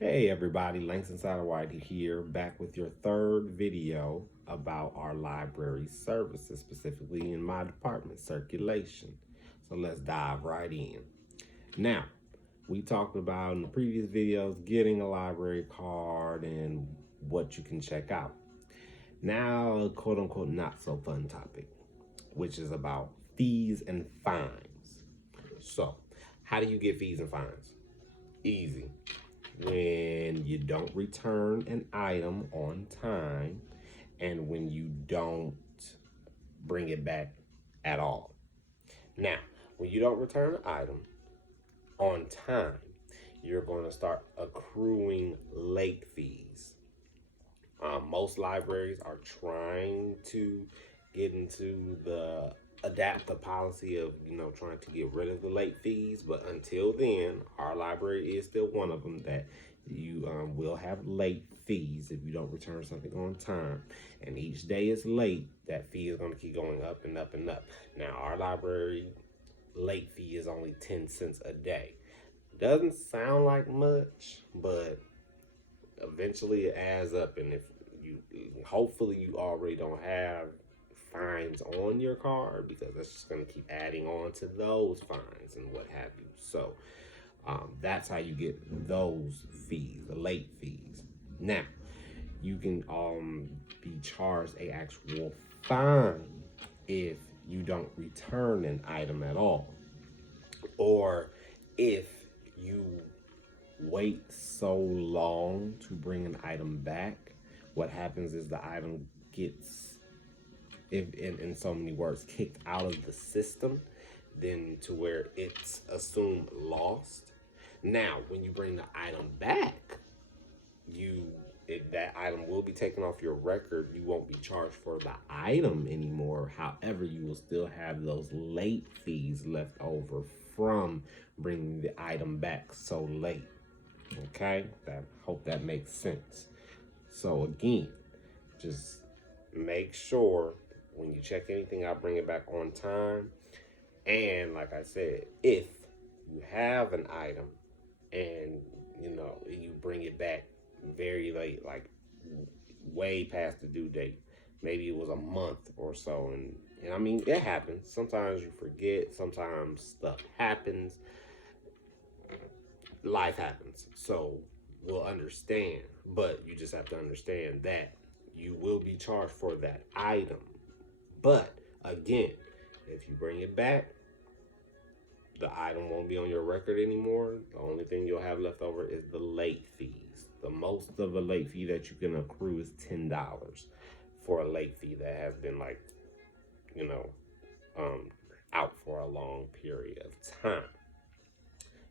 Hey everybody, Langston Satterwhite here, back with your third video about our library services, specifically in my department, circulation. So let's dive right in. Now, we talked about in the previous videos getting a library card and what you can check out. Now, a quote unquote not so fun topic, which is about fees and fines. So, how do you get fees and fines? Easy. When you don't return an item on time and when you don't bring it back at all. Now, when you don't return an item on time, you're going to start accruing late fees. Most libraries are trying to get into the adapt the policy of trying to get rid of the late fees, but until then our library is still one of them that you will have late fees if you don't return something on time, and each day is late, that fee is going to keep going up and up and up. Now our library late fee is only 10 cents a day. Doesn't sound like much, but eventually it adds up, and if you hopefully you already don't have fines on your card, because that's just going to keep adding on to those fines and what have you. So that's how you get those fees, the late fees. Now you can be charged a actual fine if you don't return an item at all, or if you wait so long to bring an item back. What happens is the item gets, if in so many words, kicked out of the system, then to where it's assumed lost. Now, when you bring the item back, that item will be taken off your record. You won't be charged for the item anymore. However, you will still have those late fees left over from bringing the item back so late. Okay, hope that makes sense. So again, just make sure when you check anything out, bring it back on time. And like I said, if you have an item and you bring it back very late, like way past the due date, maybe it was a month or so, and I mean it happens. Sometimes you forget, sometimes stuff happens, life happens. So we'll understand, but you just have to understand that you will be charged for that item. But again, if you bring it back, the item won't be on your record anymore. The only thing you'll have left over is the late fees. The most of a late fee that you can accrue is $10 for a late fee that has been you know, out for a long period of time.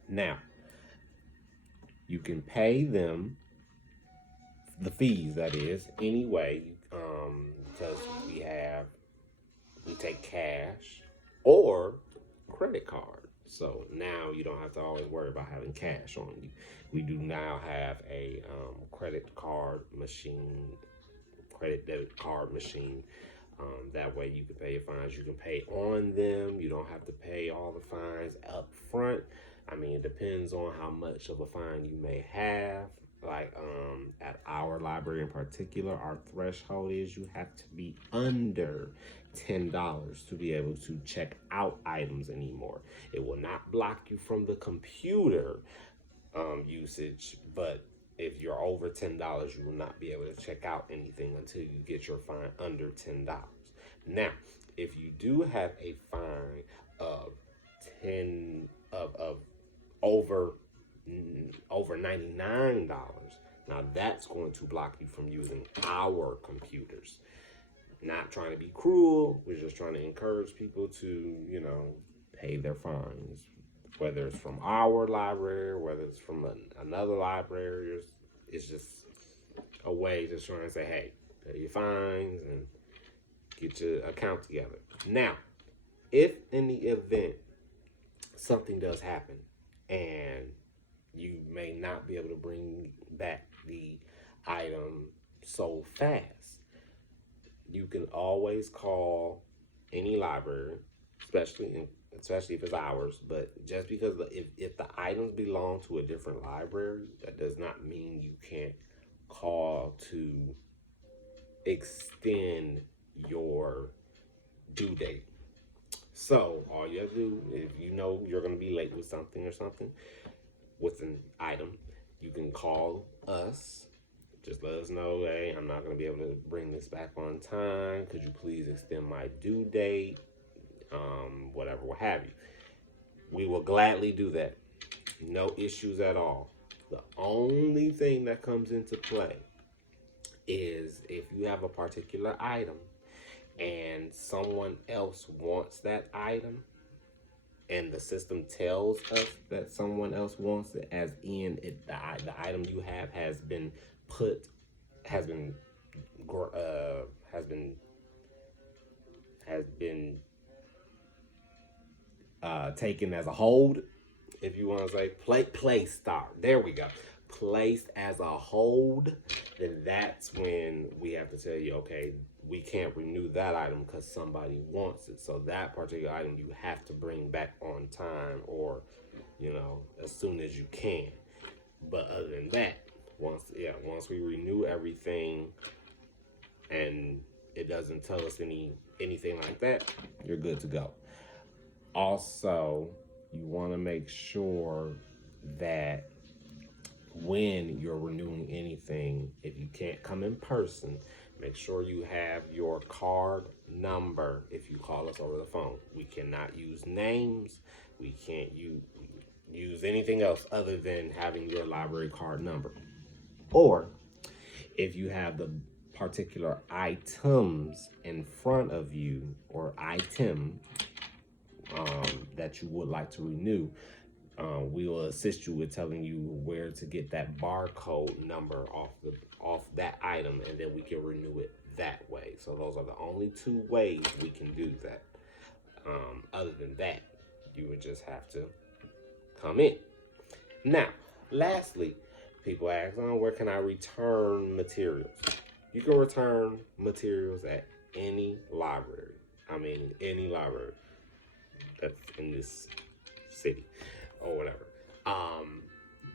Now, you can pay them the fees, that is, anyway, because we take cash or credit card. So now you don't have to always worry about having cash on you. We do now have a credit card machine, credit debit card machine. That way you can pay your fines. You can pay on them. You don't have to pay all the fines up front. I mean, it depends on how much of a fine you may have. Like at our library in particular, our threshold is you have to be under $10 to be able to check out items anymore. It will not block you from the computer usage, but if you're over $10, you will not be able to check out anything until you get your fine under $10. Now, if you do have a fine of 10 of over $99, now that's going to block you from using our computers. Not trying to be cruel, we're just trying to encourage people to, pay their fines, whether it's from our library, whether it's from another library. It's just a way to try and say, hey, pay your fines and get your account together. Now, if in the event something does happen and you may not be able to bring back the item so fast, you can always call any library especially if it's ours. But just because if the items belong to a different library, that does not mean you can't call to extend your due date. So all you have to do, if you know you're going to be late with something or something with an item, you can call us. Just let us know, hey, I'm not going to be able to bring this back on time. Could you please extend my due date? Whatever, what have you. We will gladly do that. No issues at all. The only thing that comes into play is if you have a particular item and someone else wants that item and the system tells us that someone else wants it, as in the item you have has been put has been taken as a hold, if you want to say placed. There we go. Placed as a hold, then that's when we have to tell you, okay, we can't renew that item because somebody wants it. So that particular item you have to bring back on time, or as soon as you can. But other than that, once we renew everything and it doesn't tell us anything like that, you're good to go. Also, you want to make sure that when you're renewing anything, if you can't come in person, make sure you have your card number if you call us over the phone. We cannot use names. We can't use anything else other than having your library card number. Or if you have the particular items in front of you, or item that you would like to renew, we will assist you with telling you where to get that barcode number off that item, and then we can renew it that way. So those are the only two ways we can do that. Other than that, you would just have to come in. Now, lastly, people ask, where can I return materials? You can return materials at any library. I mean, any library that's in this city or whatever.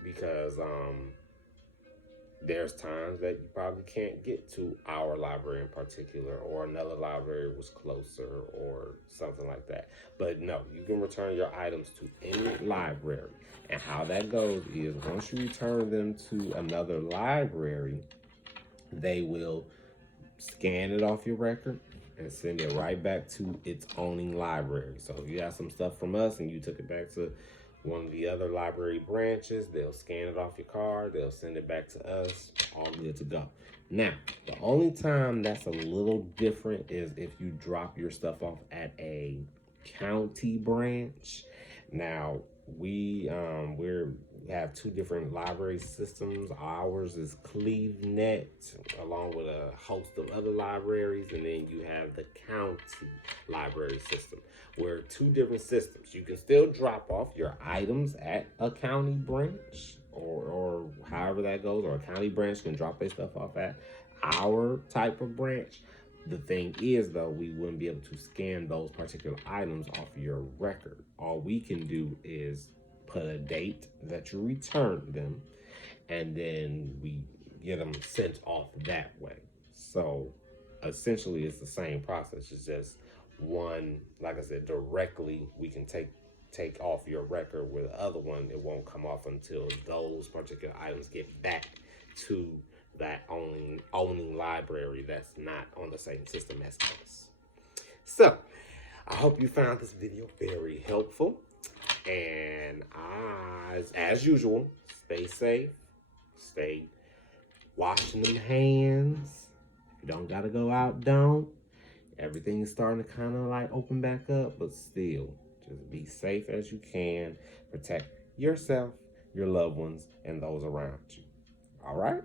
Because there's times that you probably can't get to our library in particular, or another library was closer or something like that. But no, you can return your items to any library. And how that goes is, once you return them to another library, they will scan it off your record and send it right back to its owning library. So if you have some stuff from us and you took it back to one of the other library branches, they'll scan it off your card, they'll send it back to us, all good to go. Now, the only time that's a little different is if you drop your stuff off at a county branch. Now, we have two different library systems. Ours is CleveNet, along with a host of other libraries, and then you have the county library system. We're two different systems. You can still drop off your items at a county branch, or however that goes, or a county branch can drop their stuff off at our type of branch. The thing is, though, we wouldn't be able to scan those particular items off your record. All we can do is put a date that you returned them, and then we get them sent off that way. So essentially, it's the same process. It's just one, like I said, directly we can take off your record, where the other one, it won't come off until those particular items get back to that owning library that's not on the same system as us. So I hope you found this video very helpful, and as usual, stay safe, stay washing them hands. If you don't gotta go out, don't. Everything's starting to kind of like open back up, but still, just be safe as you can. Protect yourself, your loved ones, and those around you. All right?